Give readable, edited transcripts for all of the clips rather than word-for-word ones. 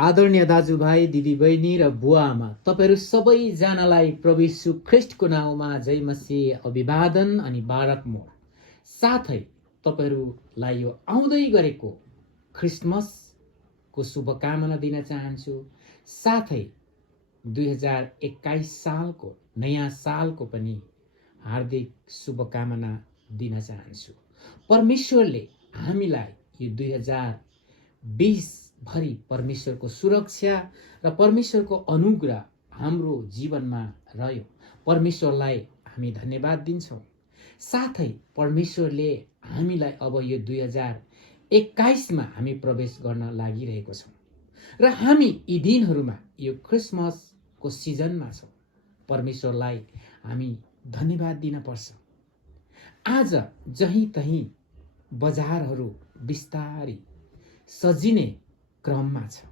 आदरणीय दाजुभाइ दिदीबहिनी र बुवा आमा तपाईहरू सबैजनालाई प्रभु यीशु ख्रीष्टको नाउँमा जय मसीह अभिवादन अनि बारक मोर। साथै तपाईहरूलाई यो आउँदै गरेको क्रिसमसको शुभकामना दिन चाहन्छु। साथै 2021 सालको नयाँ सालको पनि हार्दिक शुभकामना दिन चाहन्छु। परमेश्वरले हामीलाई यो 2020 भरि परमेश्वरको सुरक्षा र परमेश्वरको अनुग्रह हाम्रो जीवनमा रह्यो। परमेश्वरलाई हामी धन्यवाद दिन्छौँ। साथै परमेश्वरले हामीलाई अब यो 2021 मा हामी प्रवेश गर्न लागिरहेको छौँ र हामी यी दिनहरूमा यो क्रिसमसको सिजनमा छौँ। परमेश्वरलाई हामी धन्यवाद दिन पर्छ। आज जहीँ तहीँ बजारहरू बिस्तारै सजिने क्रममा छ।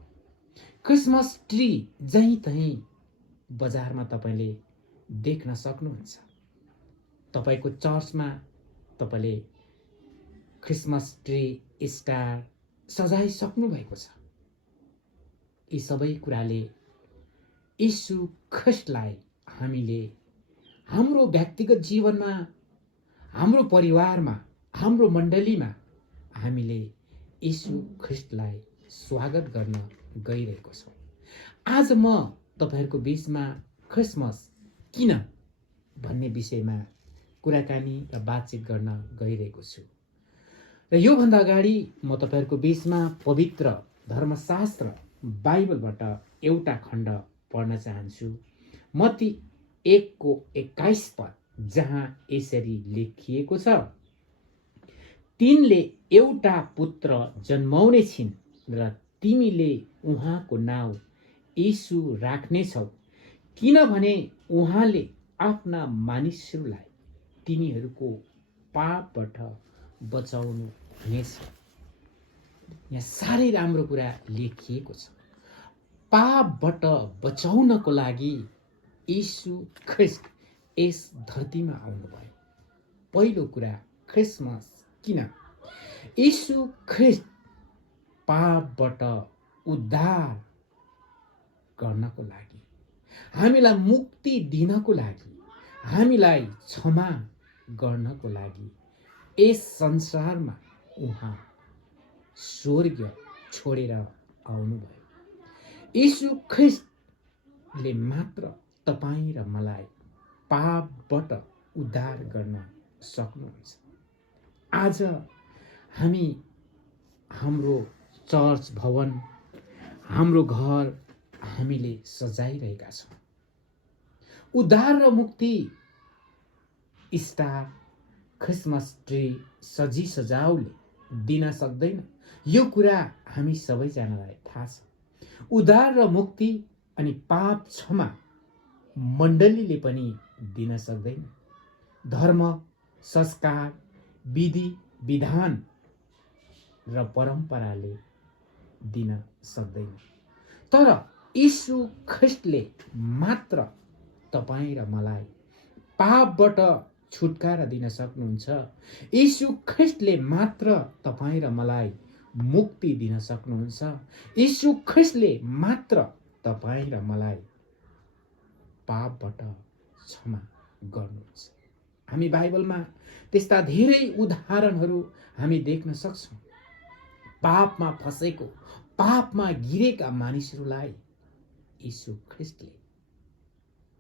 क्रिसमस ट्री जहीँ तहीँ बजारमा तपाईले देख्न सक्नुहुन्छ। तपाईको चर्चमा तपाईले क्रिसमस ट्री स्टार सजाइसक्नु भएको छ। यी सबै कुराले यीशु ख्रीष्टलाई हामीले हाम्रो व्यक्तिगत जीवनमा, हाम्रो परिवारमा, हाम्रो मण्डलीमा हामीले यीशु ख्रीष्टलाई स्वागत गर्न गइरहेको छौँ। आज म तपाईहरुको बीचमा क्रिसमस किन भन्ने विषयमा कुराकानी र बातचित गर्न गइरहेको छु। र यो भन्दा अगाडि म तपाईहरुको बीचमा पवित्र धर्मशास्त्र बाइबलबाट एउटा खण्ड पढ्न चाहन्छु। मत्ती 1:21 पद, जहाँ यसरी लेखिएको छ, तिनले एउटा पुत्र जन्माउने छिन् र तिमीले उहाँको नाउँ यीशु राख्नेछौ, किनभने उहाँले आफ्ना मानिसहरूलाई तिनीहरूको पापबाट बचाउनु हुनेछ। यहाँ साह्रै राम्रो कुरा लेखिएको छ। पापबाट बचाउनको लागि यीशु ख्रीष्ट यस धरतीमा आउनुभयो। पहिलो कुरा, क्रिसमस किन? यीशु ख्रीष्ट पापबाट उद्धार गर्नको लागि, हामीलाई मुक्ति दिनको लागि, हामीलाई क्षमा गर्नको लागि यस संसारमा उहाँ स्वर्ग छोडेर आउनुभयो। यीशु ख्रीष्टले मात्र तपाईं र मलाई पापबाट उद्धार गर्न सक्नुहुन्छ। आज हामी हाम्रो चर्च भवन, हाम्रो घर हामीले सजाइरहेका छौँ। उद्धार र मुक्ति स्टार, क्रिसमस ट्री सजाउले दिन सक्दैन। यो कुरा हामी सबैजनालाई थाहा छ। उद्धार र मुक्ति अनि पाप क्षमा मण्डलीले पनि दिन सक्दैन। धर्म, संस्कार, विधि विधान र परम्पराले दिन सक्दैन। तर यीशु ख्रीष्टले मात्र तपाईं र मलाई पापबाट छुटकारा दिन सक्नुहुन्छ। यीशु ख्रीष्टले मात्र तपाईं र मलाई मुक्ति दिन सक्नुहुन्छ। यीशु ख्रीष्टले मात्र तपाईं र मलाई पापबाट क्षमा गर्नुहुन्छ। हामी बाइबलमा त्यस्ता धेरै उदाहरणहरू हामी देख्न सक्छौँ। पापमा फसेको, पापमा गिरेका मानिसहरूलाई यीशु ख्रीष्टले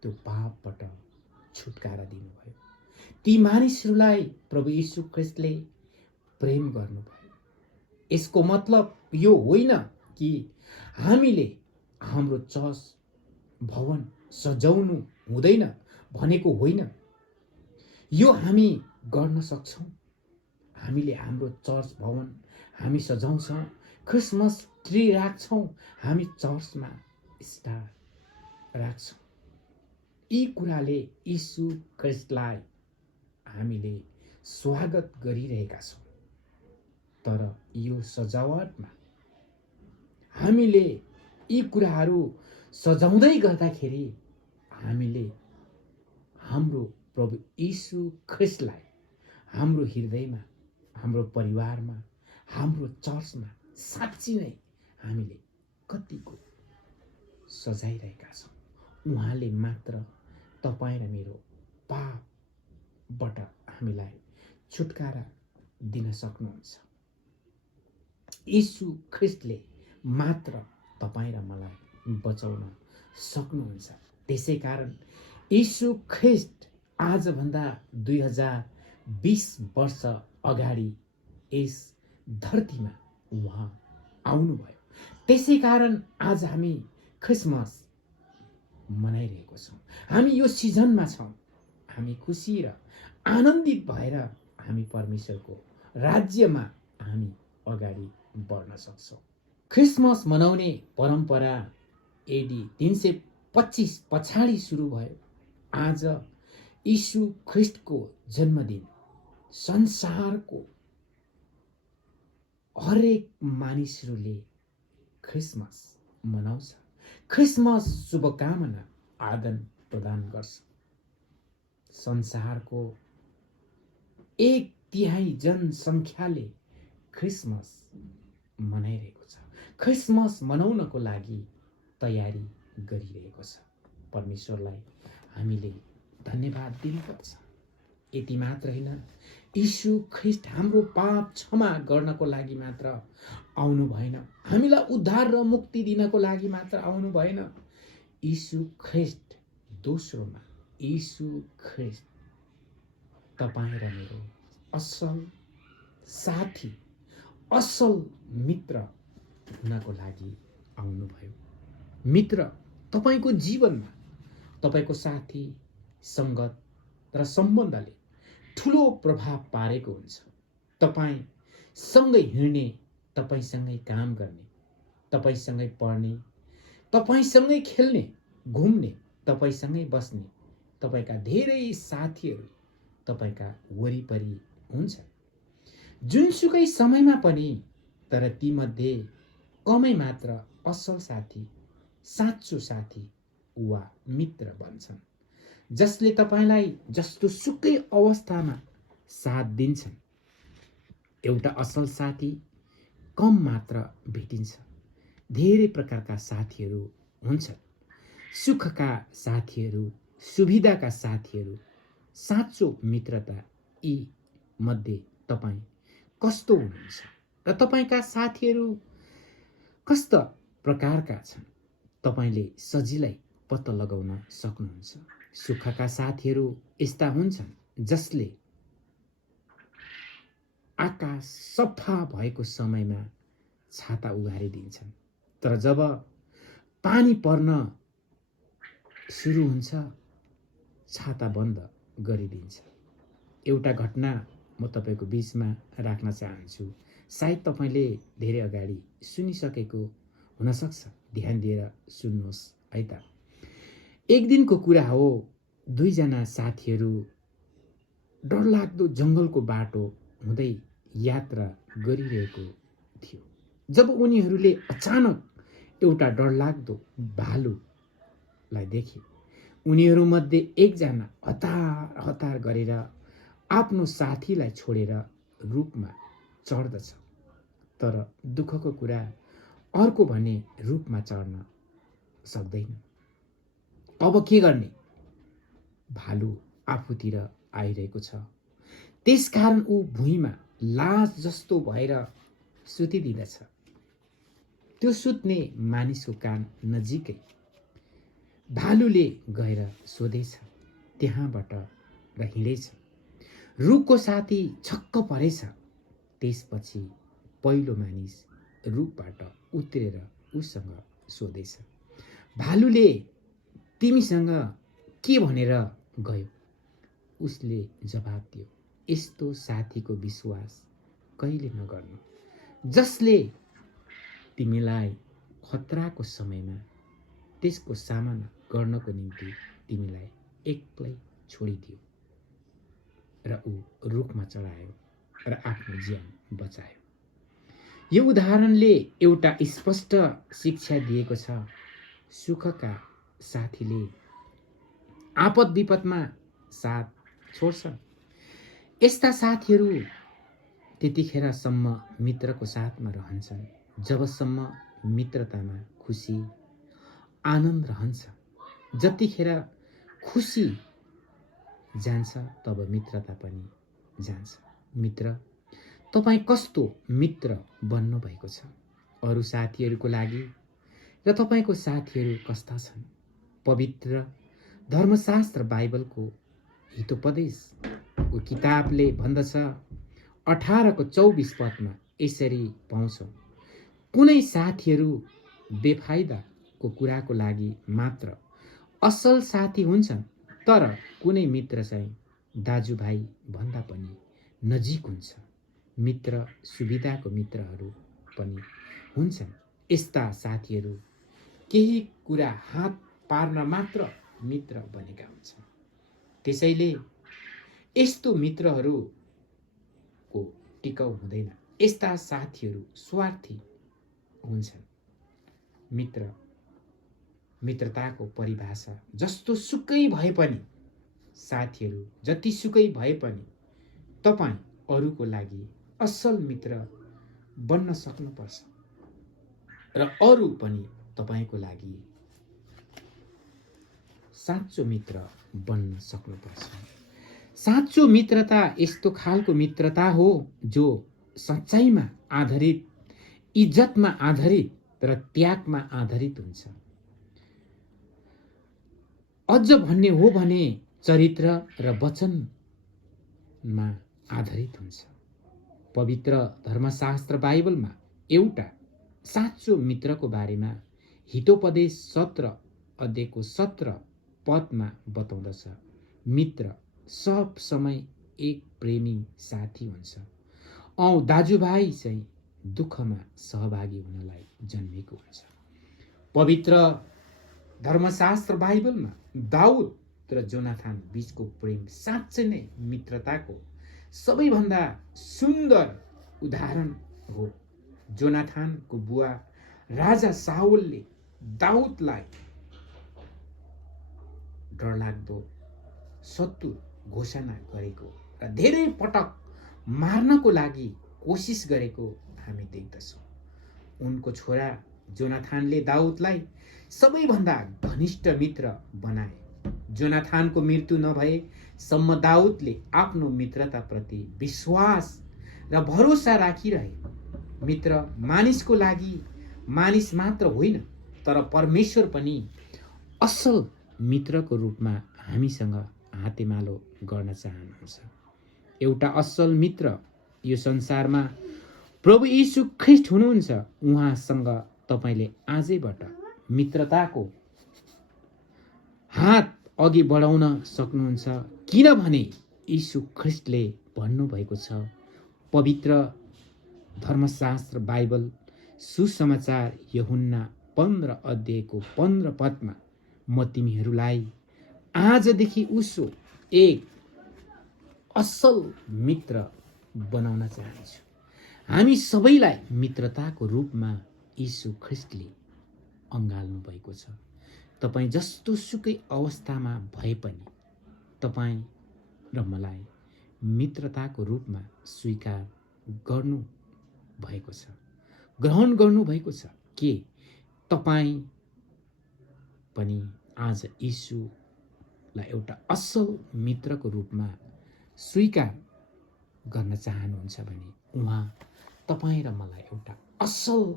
त्यो पापबाट छुटकारा दिनुभयो। ती मानिसहरूलाई प्रभु यीशु ख्रीष्टले प्रेम गर्नुभयो। यसको मतलब यो होइन कि हामीले हाम्रो चर्च भवन सजाउनु हुँदैन भनेको होइन। यो हामी गर्न सक्छौँ। हामीले हाम्रो चर्च भवन हामी सजाउँछौँ, क्रिसमस ट्री राख्छौँ, हामी चर्चमा स्टार राख्छौँ। यी कुराले यीशु ख्रीष्टलाई हामीले स्वागत गरिरहेका छौँ। तर यो सजावटमा हामीले यी कुराहरू सजाउँदै गर्दाखेरि हामीले हाम्रो प्रभु यीशु ख्रीष्टलाई हाम्रो हृदयमा, हाम्रो परिवारमा, हाम्रो चर्चमा साँच्चै नै हामीले कतिको सजाइरहेका छौँ। उहाँले मात्र तपाईँ र मेरो पापबाट हामीलाई छुटकारा दिन सक्नुहुन्छ। यीशु ख्रिस्टले मात्र तपाईँ र मलाई बचाउन सक्नुहुन्छ। त्यसै कारण यीशु ख्रिस्ट आजभन्दा 2020 वर्ष अगाडि यस धरतीमा उहाँ आउनुभयो। त्यसै कारण आज हामी क्रिसमस मनाइरहेको छौँ। हामी यो सिजनमा छौँ। हामी खुसी र आनन्दित भएर हामी परमेश्वरको राज्यमा हामी अगाडि बढ्न सक्छौँ। क्रिसमस मनाउने परम्परा एडी 325 पछाडि सुरु भयो। आज यीशु ख्रिस्टको जन्मदिन संसारको हरेक मानिसहरूले क्रिसमस मनाउँछ। क्रिसमस शुभकामना आदान प्रदान गर्छ। संसारको 1/3 जनसङ्ख्याले क्रिसमस मनाइरहेको छ। क्रिसमस मनाउनको लागि तयारी गरिरहेको छ। परमेश्वरलाई हामीले धन्यवाद दिनुपर्छ। यति मात्र होइन, यीशु ख्रिस्ट हाम्रो पाप क्षमा गर्नको लागि मात्र आउनु भएन, हामीलाई उद्धार र मुक्ति दिनको लागि मात्र आउनु भएन। यीशु ख्रिस्ट दोस्रोमा यीशु ख्रिस्ट तपाईँ र मेरो असल साथी, असल मित्र हुनको लागि आउनुभयो। मित्र तपाईको जीवनमा तपाईको साथी, संगत र सम्बन्धले ठुलो प्रभाव पारेको हुन्छ। तपाईँ सँगै हिँड्ने, तपाईसँगै काम गर्ने, तपाईसँगै पढ्ने, तपाईसँगै खेल्ने, घुम्ने, तपाईसँगै बस्ने, तपाईका धेरै साथीहरू तपाईका वरिपरि हुन्छ। जुनसुकै समयमा पनि, तर तीमध्ये कमै मात्र असल साथी, साँचो साथी वा मित्र बन्छन्, जसले तपाईलाई जस्तो सुकै अवस्थामा साथ दिन्छन्। एउटा असल साथी कम मात्र भेटिन्छ। धेरै प्रकारका साथीहरू हुन्छन्। सुखका साथीहरू, सुविधाका साथीहरू, साँचो मित्रता, यी मध्ये तपाईँ कस्तो हुनुहुन्छ र तपाईँका साथीहरू कस्ता प्रकारका छन्, तपाईँले सजिलै पत्ता लगाउन सक्नुहुन्छ। सुखका साथीहरू यस्ता हुन्छन् जसले आकाश सफा भएको समयमा छाता उघारिदिन्छन्, तर जब पानी पर्न सुरु हुन्छ छाता बन्द गरिदिन्छ। एउटा घटना म तपाईको बीचमा राख्न चाहन्छु। सायद तपाईले धेरै अगाडि सुनिसकेको हुन सक्छ। ध्यान दिएर सुन्नुहोस् है त। एक दिनको कुरा हो, दुईजना साथीहरू डरलाग्दो जंगलको बाटो हुँदै यात्रा गरिरहेको थियो, जब उनीहरूले अचानक एउटा डरलाग्दो भालुलाई देखे। उनीहरूमध्ये एकजना हतार हतार गरेर आफ्नो साथीलाई छोडेर रुखमा चढ्दछ, तर दुःखको कुरा अर्को भने रुखमा चढ्न सक्दैन। अब के गर्ने? भालु आफूतिर आइरहेको छ। त्यसकारण ऊ भुइँमा लास जस्तो भएर सुतिदिँदछ। त्यो सुत्ने मानिसको कान नजिकै भालुले गएर सोधेछ, त्यहाँबाट र हिँडेछ। रुखको साथी छक्क परेछ। त्यसपछि पहिलो मानिस रुखबाट उत्रेर उसँग सोधेछ, भालुले तिमीसँग के भनेर गयो? उसले जवाब दियो, यस्तो साथीको विश्वास कहिले नगर्नु, जसले तिमीलाई खतराको समयमा त्यसको सामना गर्नको निम्ति तिमीलाई एक्लै छोडिदियो र ऊ रुखमा चढायो र आफ्नो ज्यान बचायो। यो उदाहरणले एउटा स्पष्ट शिक्षा दिएको छ। सुखका साथीले आपद विपदमा साथ छोड्छन्। यस्ता साथीहरू त्यतिखेरसम्म मित्रको साथमा रहन्छन् जबसम्म मित्रतामा खुसी आनन्द रहन्छ। जतिखेर खुसी जान्छ तब मित्रता पनि जान्छ। मित्र, तपाईँ कस्तो मित्र बन्नु भएको छ? अरू साथीहरूको लागि र तपाईँको साथीहरू कस्ता छन्? पवित्र धर्मशास्त्र बाइबलको हितोपदेशको किताबले भन्दछ 18:24 पदमा यसरी पाउँछौँ, कुनै साथीहरू बेफाइदाको कुराको लागि मात्र असल साथी हुन्छन्, तर कुनै मित्र चाहिँ दाजुभाइ भन्दा पनि नजिक हुन्छ। मित्र सुविधाको मित्रहरू पनि हुन्छन्। यस्ता साथीहरू केही कुरा हात पार्न मात्र मित्र बनेका हुन्छन्। त्यसैले यस्तो मित्रहरूको टिकाउ हुँदैन। यस्ता साथीहरू स्वार्थी हुन्छन्। मित्रताको परिभाषा जस्तो सुकै भए पनि, साथीहरू जतिसुकै भए पनि तपाईँ अरूको लागि असल मित्र बन्न सक्नुपर्छ र अरू पनि तपाईँको लागि साँचो मित्र बन्न सक्नुपर्छ। साँचो मित्रता यस्तो खालको मित्रता हो जो सच्चाइमा आधारित, इज्जतमा आधारित र त्यागमा आधारित हुन्छ। अझ भन्ने हो भने चरित्र र वचनमा आधारित हुन्छ। पवित्र धर्मशास्त्र बाइबलमा एउटा साँचो मित्रको बारेमा हितोपदेश 17 पदमा बताउँदछ, मित्र सब समय एक प्रेमी साथी हुन्छ औ दाजुभाइ चाहिँ दुःखमा सहभागी हुनलाई जन्मेको हुन्छ। पवित्र धर्मशास्त्र बाइबलमा दाउद र जोनाथान बीचको प्रेम साँच्चै नै मित्रताको सबैभन्दा सुन्दर उदाहरण हो। जोनाथानको बुवा राजा साउलले दाउदलाई डरलाग्दो शत्रु घोषणा गरेको र धेरै पटक मार्नको लागि कोसिस गरेको हामी देख्दछौँ। उनको छोरा जोनाथानले दाउदलाई सबैभन्दा घनिष्ठ मित्र बनाए। जोनाथानको मृत्यु नभएसम्म दाउदले आफ्नो मित्रताप्रति विश्वास र भरोसा राखिरहे। मित्र मानिसको लागि मानिस मात्र होइन, तर परमेश्वर पनि असल मित्रको रूपमा हामीसँग हातेमालो गर्न चाहनुहुन्छ। एउटा असल मित्र यो संसारमा प्रभु यीशु ख्रीष्ट हुनुहुन्छ। उहाँसँग तपाईले आजैबाट मित्रताको हात अघि बढाउन सक्नुहुन्छ, किनभने यीशु ख्रीष्टले भन्नुभएको छ, पवित्र धर्मशास्त्र बाइबल सुसमाचार यूहन्ना 15 पदमा, म तिमीहरूलाई आजदेखि उसो एक असल मित्र बनाउन चाहन्छु। हामी सबैलाई मित्रताको रूपमा यीशु ख्रीष्टले अँगाल्नु भएको छ। तपाईँ जस्तो सुकै अवस्थामा भए पनि तपाईँ र मलाई मित्रताको रूपमा स्वीकार गर्नु भएको छ, ग्रहण गर्नु भएको छ। के तपाईँ पनि आज यीशुलाई एउटा असल मित्रको रूपमा स्वीकार गर्न चाहनुहुन्छ भने उहाँ तपाईँ र मलाई एउटा असल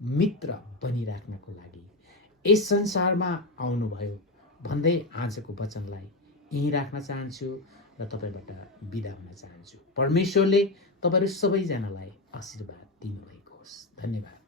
मित्र बनिराख्नको लागि यस संसारमा आउनुभयो भन्दै आजको वचनलाई यहीँ राख्न चाहन्छु र तपाईबाट बिदा हुन चाहन्छु। परमेश्वरले तपाईहरू सबैजनालाई आशीर्वाद दिनुभएको होस्। धन्यवाद।